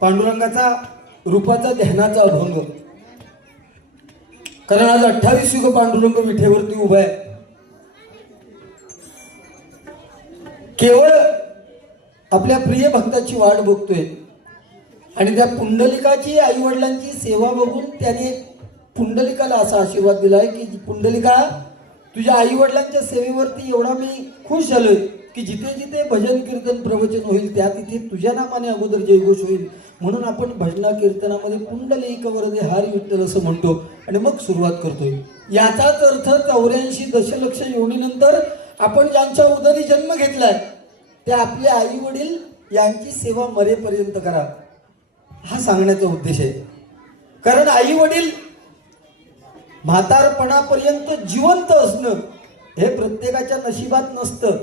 पांडुरंगाचा रूपाचा ध्यानाचा अभंग. कारण आज 28 युग पांडुरंग विठेवरती उभा आहे. केवळ आपल्या प्रिय भक्ताची वाट बघतोय आणि त्या पुंडलिकाची आई वडिलांची सेवा बघून त्याने पुंडलिकाला असा आशीर्वाद दिलाय की पुंडलिका, तुझ्या आई वडिलांच्या सेवेवरती एवढा मी खुश झालोय की जिथे जिथे भजन कीर्तन प्रवचन होईल त्या तिथे तुझ्या नामाने अगोदर जयघोष होईल. म्हणून आपण भजना कीर्तनामध्ये पुंडलिक वरदे हरी विठ्ठल असं म्हणतो आणि मग सुरुवात करतोय. याचाच अर्थ 84 दशलक्ष योनीनंतर आपण ज्यांच्या उदरी जन्म घेतलाय ते आपले आई वडील यांची सेवा मरेपर्यंत करा, हा सांगण्याचा उद्देश आहे. कारण आई वडील म्हातारपणापर्यंत जिवंत असणं हे प्रत्येकाच्या नशिबात नसतं.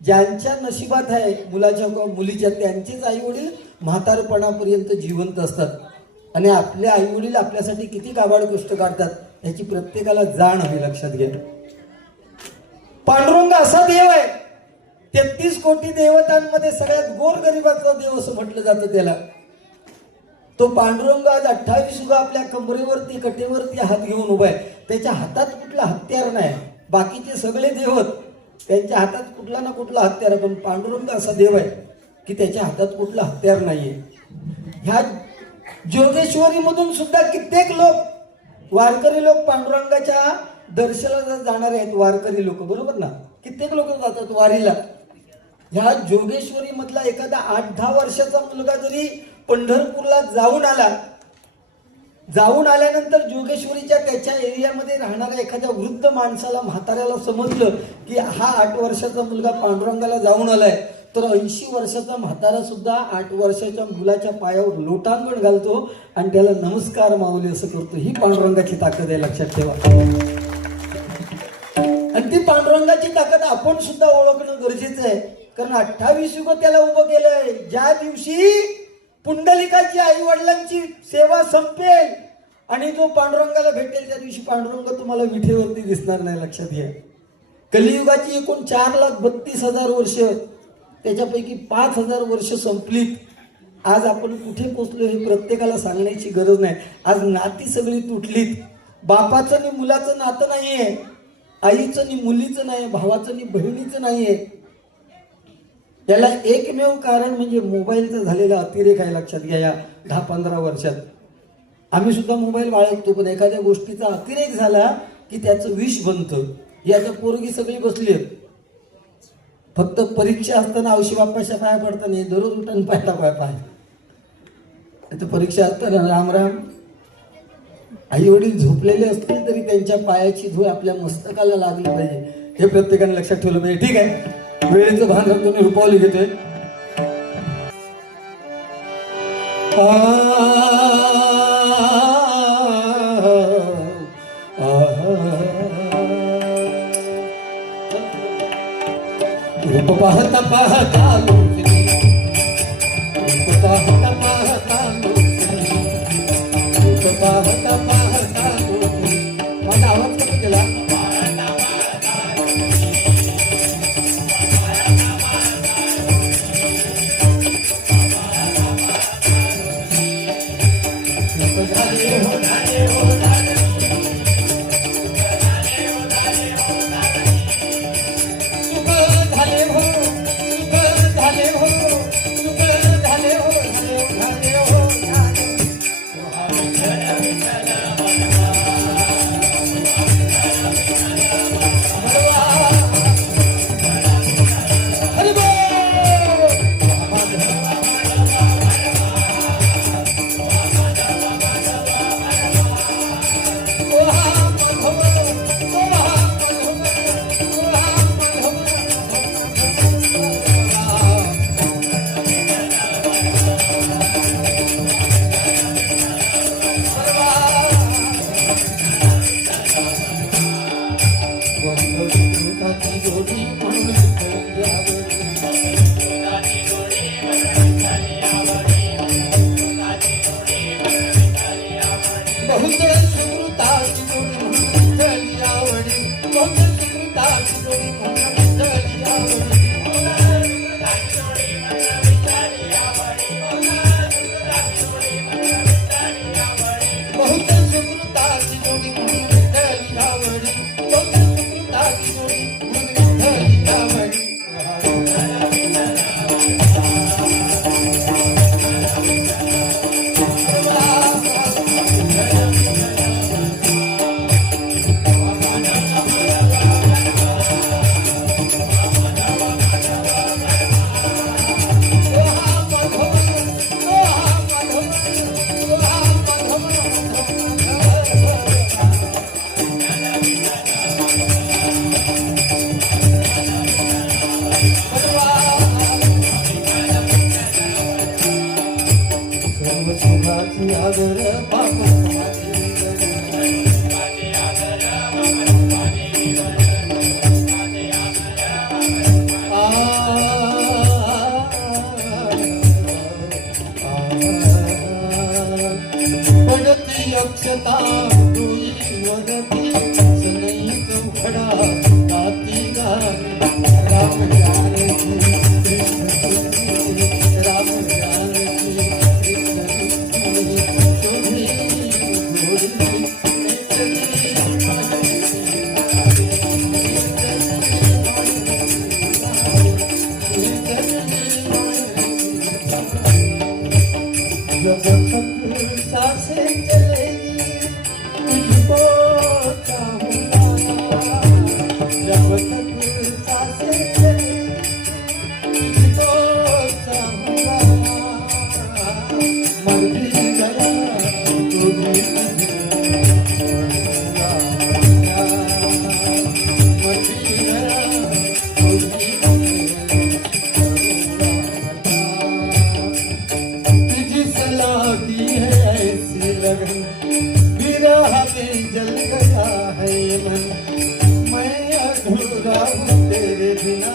ज्यांच्या नशिबात आहे मुलाच्या मुलीच्या त्यांचेच आई वडील म्हातारपणापर्यंत जिवंत असतात. आणि आपले आई वडील आपल्यासाठी किती काबाड कष्ट काढतात याची प्रत्येकाला जाण हवी, लक्षात घ्या. पांडुरंग असा देव आहे, 33 कोटी देवतांमध्ये सगळ्यात गोरगरिबाचा देव असं म्हटलं जातं त्याला. तो पांडुरंग आज 28 युग आपल्या कमरेवरती कटेवरती हात घेऊन उभा आहे. त्याच्या हातात कुठला हत्यार नाही. बाकीचे सगळे देवत त्यांच्या हातात कुठला ना कुठला हत्यार, पण पांडुरंग असा देव आहे की त्याच्या हातात कुठला हत्यार नाहीये. ह्या जोगेश्वरी मधून सुद्धा कित्येक लोक वारकरी लोक पांडुरंगाच्या दर्शनाला जाणारे आहेत. वारकरी लोक, बरोबर ना, कित्येक लोक जातात वारीला. ह्या जोगेश्वरी मधला एखादा 8-10 वर्षाचा मुलगा जरी पंढरपूरला जाऊन आल्यानंतर जोगेश्वरीच्या त्याच्या एरियामध्ये राहणाऱ्या एखाद्या वृद्ध माणसाला, म्हाताऱ्याला समजलं की हा 8 वर्षाचा मुलगा पांडुरंगाला जाऊन आलाय, तर 80 वर्षाचा म्हातारा सुद्धा 8 वर्षाच्या मुलाच्या पायावर लोटांगण घालतो आणि त्याला नमस्कार माऊली असं करतो. ही पांडुरंगाची ताकद आहे, लक्षात ठेवा. आणि ती पांडुरंगाची ताकद आपण सुद्धा ओळखणं गरजेचं आहे. कारण 28 युग त्याला उभं केलंय. ज्या दिवशी पुंडलिकाची आई वडिलांची सेवा संपेल आणि जो पांडुरंगाला भेटेल त्या दिवशी पांडुरंग तुम्हाला विठेवरती दिसणार नाही, लक्षात घ्या. कलियुगाची एकूण 4,32,000 वर्ष, त्याच्यापैकी 5,000 वर्ष संपलीत. आज आपण कुठे पोचलो हे प्रत्येकाला सांगण्याची गरज नाही. आज नाती सगळी तुटलीत. बापाचं आणि मुलाचं नातं नाहीये, आईचं आणि मुलीचं नाही, भावाचं आणि बहिणीचं नाहीये. त्याला एकमेव कारण म्हणजे मोबाईलचा झालेला अतिरेक आहे, लक्षात घ्या. या 10-15 वर्षात आम्ही सुद्धा मोबाईल बाळगतो, पण एखाद्या गोष्टीचा अतिरेक झाला की त्याचं विष बनतं. ही आता पोरगी सगळी बसली आहेत, फक्त परीक्षा असताना औशी बाप्पाच्या पाया पडता नाही, दररोज उठून पाया पाय. आता परीक्षा असताना रामराम, आई वडील झोपलेले असतील तरी त्यांच्या पायाची धूळ आपल्या मस्तकाला लागली पाहिजे, हे प्रत्येकाने लक्षात ठेवलं पाहिजे. ठीक आहे, वेळेचं भान राखतो मी. रुपावली घेतोय. रूप पाहता पाहता रूप पाहता पाहता रूप पाहता पाहता माझा आवाज कमी केला. सर्व सुखाची आदर बापमाची पडती अक्षता तुई वरती सनई चौखडा हाती गाणी राम जानकी राम जानकी शोभी जब तक सांसें चलेगी तुझको चाहूंगा जब तक सांसें चलेगी तुझको चाहूंगा मर भी गया तो भी चाहूंगा मर भी गया तो भी तुझी सलाह की है ऐसी लगन विरह में जल गया है ये मन मैं अधूरा हूँ तेरे बिना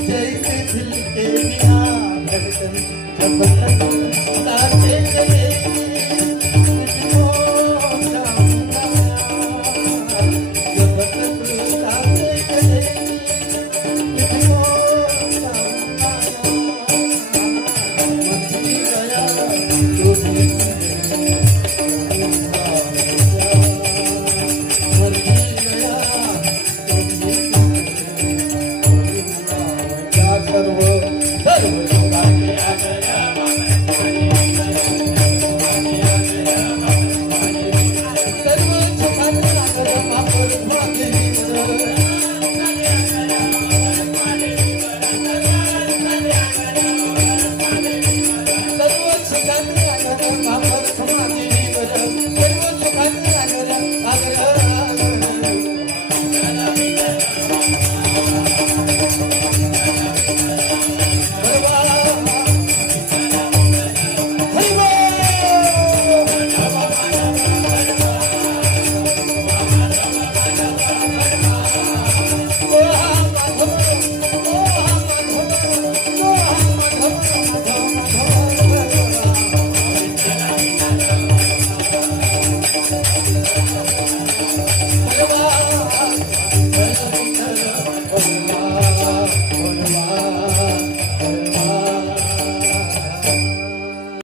जैसे दिल के बिना धड़कन जब तक सांसें चलेगी तुझको चाहूंगा जब तक सांसें चलेगी तुझको